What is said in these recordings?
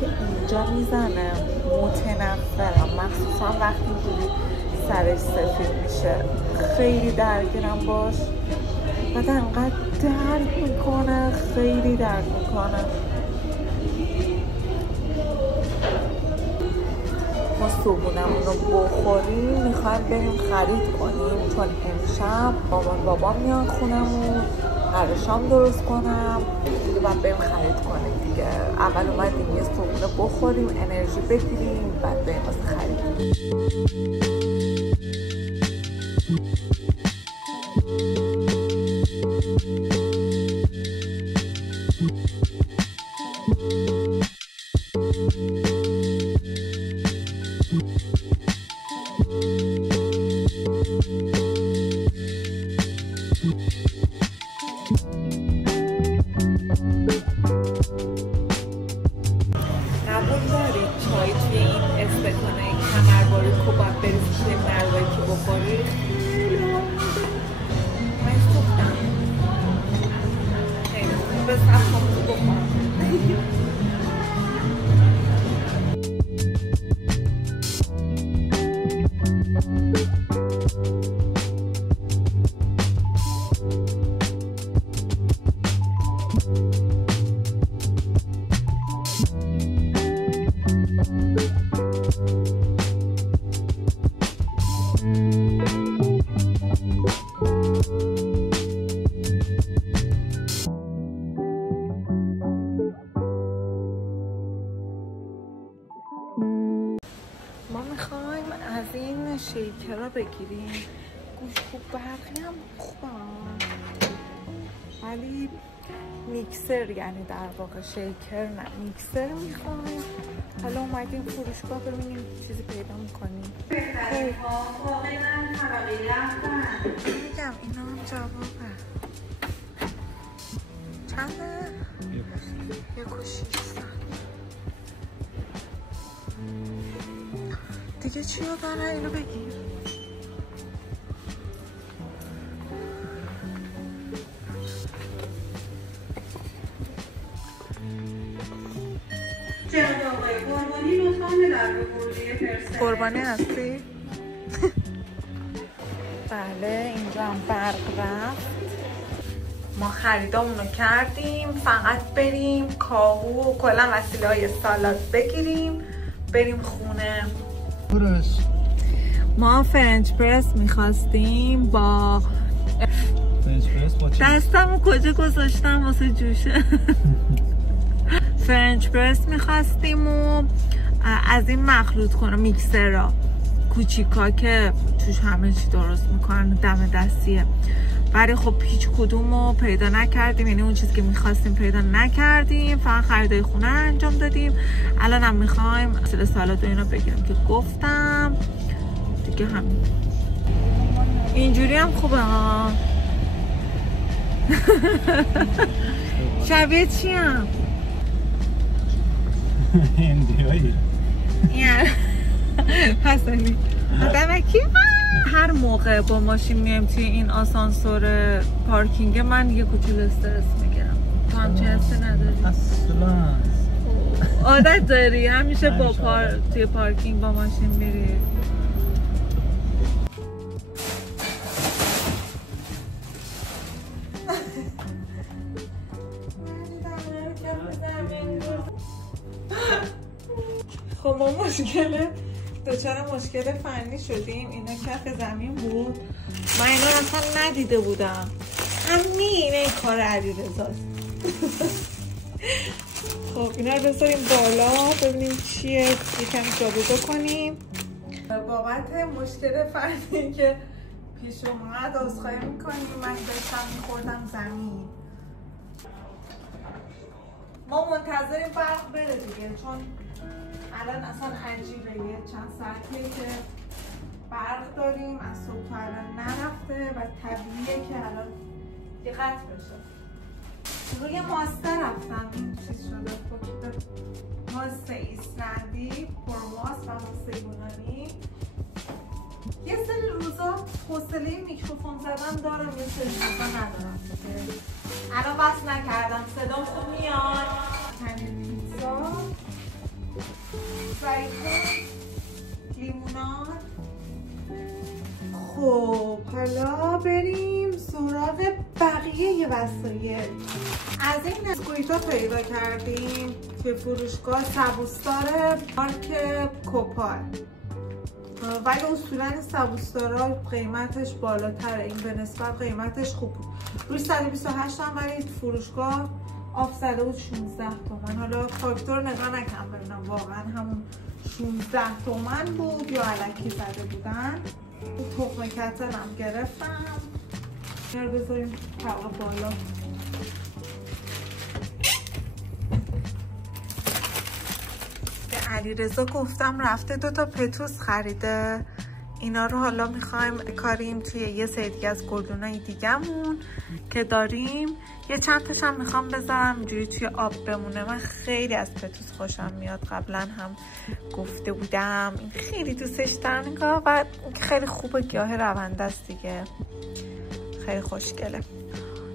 که اینجا میزنه متنفرم، مخصوصا وقتی اینجوری سرش سفید میشه. خیلی درگیرم باش، بعد انقدر درد میکنه، خیلی درد میکنه. ما صبحونمون رو بخوریم میخوایم بریم خرید کنیم، چون امشب مامان بابا میان خونمون، قراره شام درست کنم و بریم خرید کنیم دیگه. اول اومدیم یه صبحونه بخوریم، انرژی بگیریم، بعد بریم واسه خرید. شیکرها بگیریم، گوش خوب برقی هم خوبه ولی میکسر، یعنی در واقع شیکر نه میکسر میخوایم. حالا اومدیم فروشگاه ببینیم چیزی پیدا میکنیم. میگم اینا هم جوابه. چنده؟ 1,600. دیگه چی رو داره؟ اینو بگیر. قربانی لطفاً در گروه فرست. قربانی هستی؟ بله اینجا هم برق رفت. ما خریدامونو کردیم، فقط بریم کاهو و کلا وسیله های سالاد بگیریم بریم خونه. ما فرنچ پرس میخواستیم با دستمو کجا گذاشتم واسه جوشه. فرنچ پرس میخواستیم و از این مخلوط کنم میکسرها کوچیکا که توش همه چی درست میکنن، دم دستیه. ولی خب هیچ کدومو پیدا نکردیم، یعنی اون چیزی که میخواستیم پیدا نکردیم، فقط خریدای خونه انجام دادیم. الان هم میخوایم وسیله سالاد و اینا بگیریم که گفتم دیگه. همین اینجوری هم خوبه ها. شبیه چی هم؟ هندیایی حسنی آدمکی. هر موقع با ماشین میایم توی این آسانسور پارکینگ من یه کوچولو استرس میگیرم. تو همچین حسی نداری؟ اصلا عادت داری همیشه با توی پارکینگ با ماشین میری؟ خب ما دچار مشکل فنی شدیم. اینا کف زمین بود، من اینا اصلا ندیده بودم. همین این کار علیرضاست. خب اینا رو بذاریم بالا ببینیم چیه، یکم جابجا کنیم. بابت مشکل فنی که پیش اومد عذرخواهی میکنیم. من داشتم میخوردم زمین. ما منتظریم برق بره دیگه، چون الان اصلا عجیبه. یه چند ساعتیه که برق داریم، از صبح تا الان نرفته و طبیعیه که الان یه قطع بشه. روی ماسته رفتم، این چیز شده فکر ماسته ایسلندی، پرماس و ماسته یونانی. یه سری روزا حوصله میکروفون زدن دارم، یه سری روزا ندارم. الان بس نکردم، صدام خوب میاد. پنیر پیتزا زیتون، لیموناد. خب حالا بریم سراغ بقیه وسایل. از این اسکویتا پیدا کردیم توی فروشگاه سبوسدار مارک کوپال، ولی اصولا این سبوسدارا قیمتش بالاتره، این به نسبت قیمتش خوب بود. روی 128 هم ولی فروشگاه آف زده بود 16 تومن. حالا فاکتور نگاه نکنم ببینم واقعا همون 16 تومن بود یا الکی زده بودن. تخم کتر هم گرفتم. این رو بذاریم طبق بالا. به علیرضا گفتم رفته 2 تا پتوس خریده. اینا رو حالا میخوایم کاریم توی یه سری دیگه از گلدونای دیگه‌مون که داریم. یه چند تاش هم میخوام بذارم اینجوری توی آب بمونه. من خیلی از پتوس خوشم میاد، قبلا هم گفته بودم این خیلی دوستش دارم نگاه و خیلی خوبه، گیاه رونده است دیگه، خیلی خوشگله.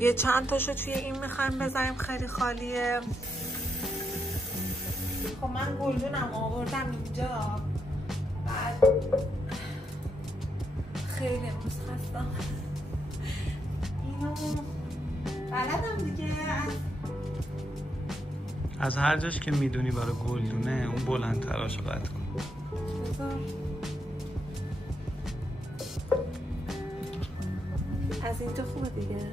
یه چند تاشو توی این میخوایم بذاریم، خیلی خالیه. خب من گلدونم آوردم اینجا، بعد خیلی امروز خستم. اینو بلدم دیگه، از هر جاش که میدونی برای گلدونه اون بلندتراشو قطع کن. از اینجا خوبه دیگه.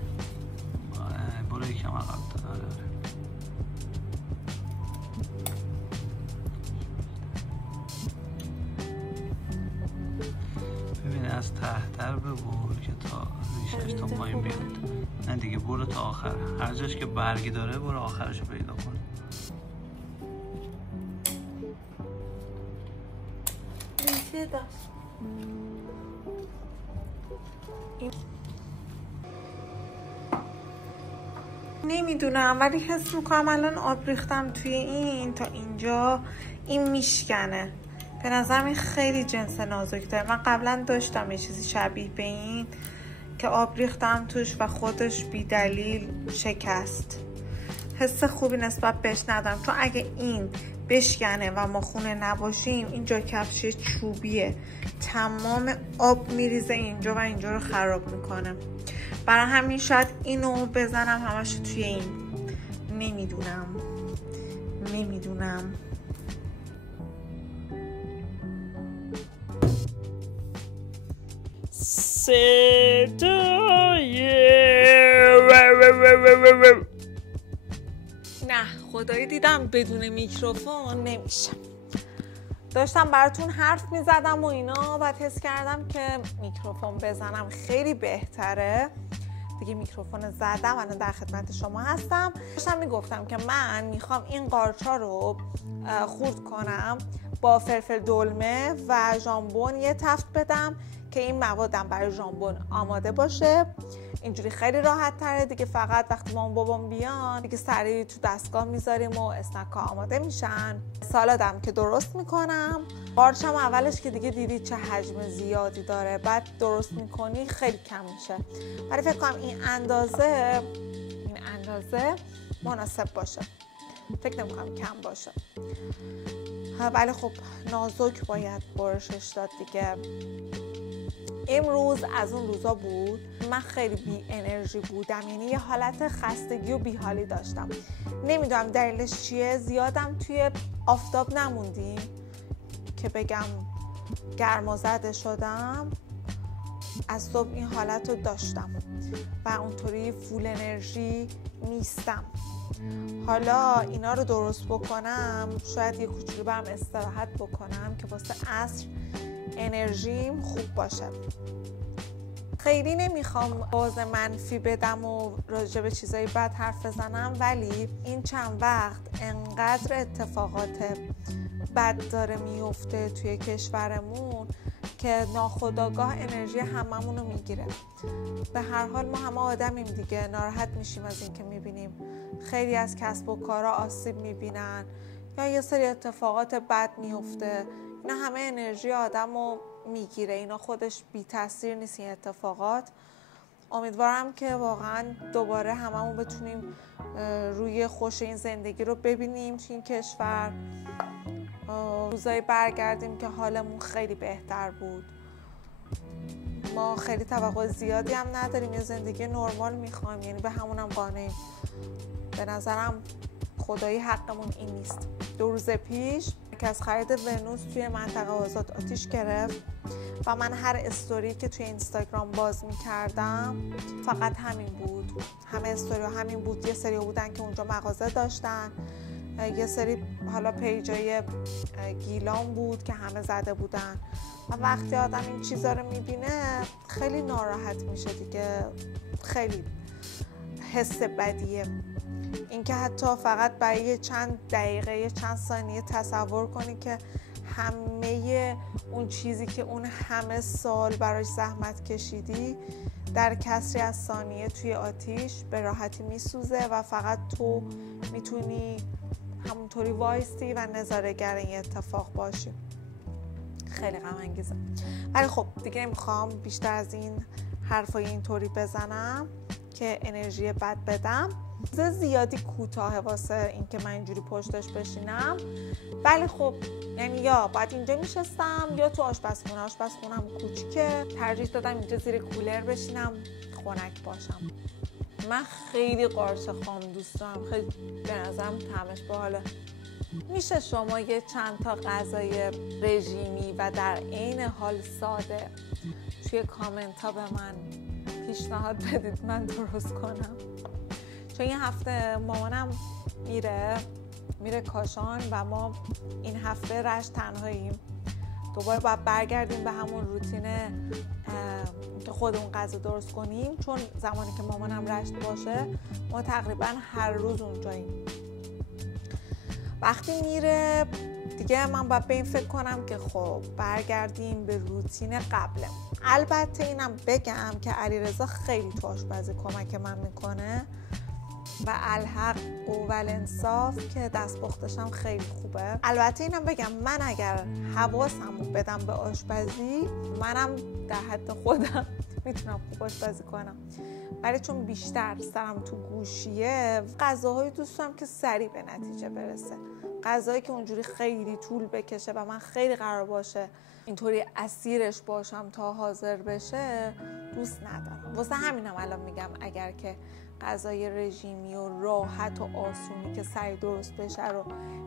برو یکم عقب داره. ببینه از تحتر ببر که تا ریشش تا مایم بیاد. نه دیگه برو تا آخر، هر جاش که برگی داره برو آخرشو پیدا کن. ریشه داشت. نمیدونم ولی حس میکنم الان آب ریختم توی این تا اینجا این میشکنه. به نظرم این خیلی جنس نازک داره. من قبلا داشتم یه چیزی شبیه به این که آب ریختم توش و خودش بی دلیل شکست. حس خوبی نسبت بهش ندارم، چون اگه این بشکنه و ما خونه نباشیم اینجا کفش چوبیه، تمام آب میریزه اینجا و اینجا رو خراب میکنه. برای همین شاید اینو بزنم همش توی این. نمیدونم نه خدایی دیدم بدون میکروفون نمیشه. داشتم براتون حرف میزدم و اینا، بعد حس کردم که میکروفون بزنم خیلی بهتره دیگه. میکروفون زدم، الان در خدمت شما هستم. داشتم میگفتم که من میخوام این قارچا رو خورد کنم با فلفل دلمه و ژامبون یه تفت بدم که این موادم برای ژامبون آماده باشه. اینجوری خیلی راحت تره دیگه. فقط وقتی مامان بابام بیان دیگه سریع تو دستگاه میذاریم و اسنک‌ها آماده میشن. سالادم که درست میکنم. قارچم اولش که دیگه دیدید چه حجم زیادی داره، بعد درست میکنی خیلی کم میشه، ولی فکر کنم این اندازه مناسب باشه. فکر نمیکنم کم باشه، ولی خب نازک باید برشش داد دیگه. امروز از اون روزا بود من خیلی بی انرژی بودم، یعنی یه حالت خستگی و بیحالی داشتم. نمیدونم دلیلش چیه. زیادم توی آفتاب نموندیم که بگم گرمازده شدم. از صبح این حالت رو داشتم و اونطوری فول انرژی نیستم. حالا اینا رو درست بکنم، شاید یه کوچولو برم استراحت بکنم که واسه عصر انرژیم خوب باشه. خیلی نمیخوام باز منفی بدم و راجع به چیزای بد حرف بزنم، ولی این چند وقت انقدر اتفاقات بد داره میفته توی کشورمون که ناخودآگاه انرژی هممون رو میگیره. به هر حال ما همه آدمیم دیگه، ناراحت میشیم از این که میبینیم خیلی از کسب و کارها آسیب میبینن یا یه سری اتفاقات بد میفته. اینا همه انرژی آدم رو میگیره، اینا خودش بی تاثیر نیست این اتفاقات. امیدوارم که واقعا دوباره هممون بتونیم روی خوش این زندگی رو ببینیم تو این کشور روزایی برگردیم که حالمون خیلی بهتر بود. ما خیلی توقع زیادی هم نداریم، یه زندگی نرمال میخوایم، یعنی به همونم قانعیم. به نظرم خدایی حقمون این نیست. 2 روز پیش که از خرید ونوس توی منطقه آزاد آتیش گرفت و من هر استوری که توی اینستاگرام باز میکردم فقط همین بود. همه استوری ها همین بود. یه سری بودن که اونجا مغازه داشتن، یه سری حالا پیجای گیلان بود که همه زده بودن و وقتی آدم این چیزا رو میبینه خیلی ناراحت میشه دیگه. خیلی حس بدیه اینکه حتی فقط برای چند دقیقه چند ثانیه تصور کنی که همه اون چیزی که اون همه سال براش زحمت کشیدی در کسری از ثانیه توی آتیش به راحتی میسوزه و فقط تو میتونی همونطوری وایستی و نظاره‌گر این اتفاق باشی. خیلی غم انگیزه. ولی خب دیگه نمیخوام بیشتر از این حرفای اینطوری بزنم که انرژی بد بدم. زیادی کوتاه واسه اینکه من اینجوری پشتش بشینم، ولی خب یعنی یا باید اینجا میشستم یا تو آشپزخونه. آشپزخونم کوچیکه، ترجیح دادم اینجا زیر کولر بشینم خنک باشم. من خیلی قارچ خام دوست دارم، خیلی به نظرم طعمش باحاله. میشه شما یه چند تا غذای رژیمی و در عین حال ساده توی کامنت ها به من پیشنهاد بدید من درست کنم؟ چون این هفته مامانم میره کاشان و ما این هفته رشت تنهاییم. دوباره باید برگردیم به همون روتین که خودمون غذا درست کنیم، چون زمانی که مامانم رشت باشه ما تقریبا هر روز اونجاییم. وقتی میره دیگه من باید به این فکر کنم که خب برگردیم به روتین قبلم. البته اینم بگم که علیرضا خیلی تو آشپزی کمک من میکنه و الحق و الانصاف که دستپختشم خیلی خوبه. البته اینم بگم من اگر حواسمو بدم به آشپزی، منم در حد خودم میتونم خوب آشپزی کنم، ولی چون بیشتر سرم تو گوشیه غذاهایی دوست دارم که سریع به نتیجه برسه. غذایی که اونجوری خیلی طول بکشه و من خیلی قرار باشه اینطوری اسیرش باشم تا حاضر بشه دوست ندارم. واسه همینم الان میگم اگر که غذای رژیمی و راحت و آسونی که سریع درست بشه رو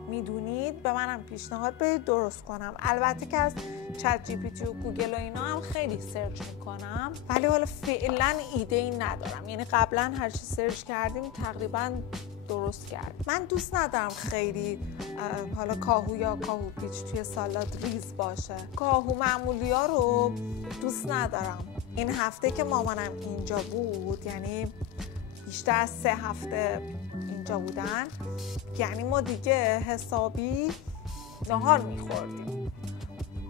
میدونید به منم پیشنهاد بدید درست کنم. البته که از چت جی پی تی و گوگل و اینا هم خیلی سرچ میکنم، ولی حالا فعلا ایده ای ندارم. یعنی قبلا هر چی سرچ کردیم تقریبا درست کرد. من دوست ندارم خیلی حالا کاهو یا کاهو پیچ توی سالاد ریز باشه. کاهو معمولی ها رو دوست ندارم. این هفته که مامانم اینجا بود، یعنی بیشتر از 3 هفته اینجا بودن، یعنی ما دیگه حسابی نهار میخوردیم.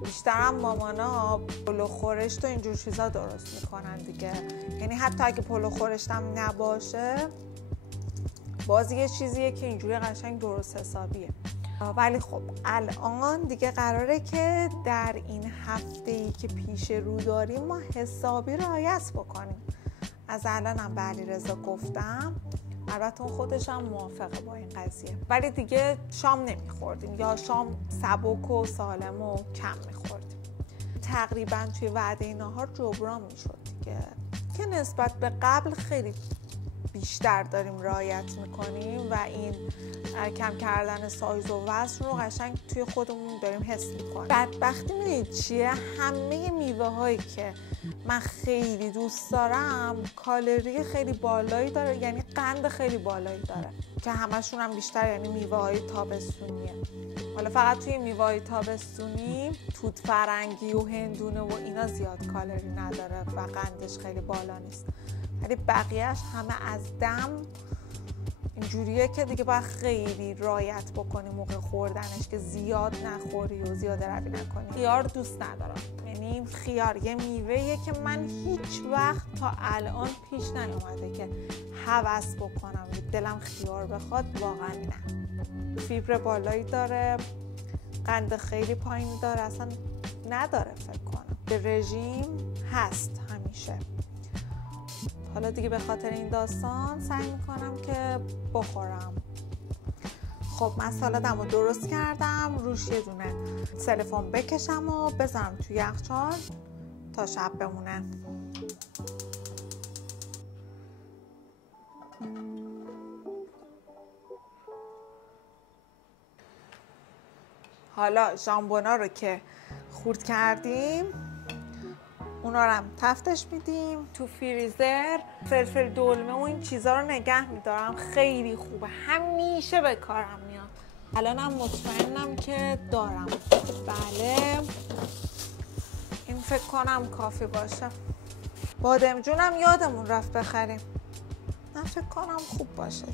بیشتر هم مامانا پلو خورشت و اینجور چیزا درست میکنن دیگه. یعنی حتی اگه پلو خورشتم نباشه باز یه چیزیه که اینجوری قشنگ درست حسابیه. ولی خب الان دیگه قراره که در این هفته‌ای که پیش رو داریم ما حسابی رعایت بکنیم. از الانم به علیرضا گفتم، البته اون خودش هم موافقه با این قضیه، ولی دیگه شام نمیخوردیم یا شام سبک و سالم و کم میخوردیم. تقریبا توی وعده نهار جبران میشد دیگه، که نسبت به قبل خیلی بیشتر داریم رعایت میکنیم و این کم کردن سایز و وزن رو قشنگ توی خودمون داریم حس میکنیم. بدبختی میدید چیه؟ همه میوه هایی که من خیلی دوست دارم کالری خیلی بالایی داره، یعنی قند خیلی بالایی داره که همشون هم بیشتر یعنی میوه های تابستونیه. حالا فقط توی میوه های تابستونی توت فرنگی و هندونه و اینا زیاد کالری نداره و قندش خیلی بالا نیست، ولی بقیهش همه از دم اینجوریه که دیگه باید خیلی رعایت بکنی موقع خوردنش که زیاد نخوری و زیاد روی نکنی. خیار دوست ندارم، یعنی خیار یه میوهیه که من هیچ وقت تا الان پیش نیومده که هوس بکنم دلم خیار بخواد، واقعا نه. فیبر بالایی داره، قند خیلی پایینی داره، اصلا نداره فکر کنم. به رژیم هست همیشه. حالا دیگه به خاطر این داستان سعی میکنم که بخورم. خب من سالادمو درست کردم، روش یه دونه سلفون بکشم و بذارم توی یخچال تا شب بمونه. حالا ژامبونا رو که خورد کردیم اونا رو هم تفتش میدیم تو فریزر. فلفل دلمه و این چیزا رو نگه میدارم، خیلی خوبه، همیشه به کارم میاد. الانم مطمئنم که دارم. بله این فکر کنم کافی باشه. بادمجونم یادمون رفت بخریم، من فکر کنم خوب باشه.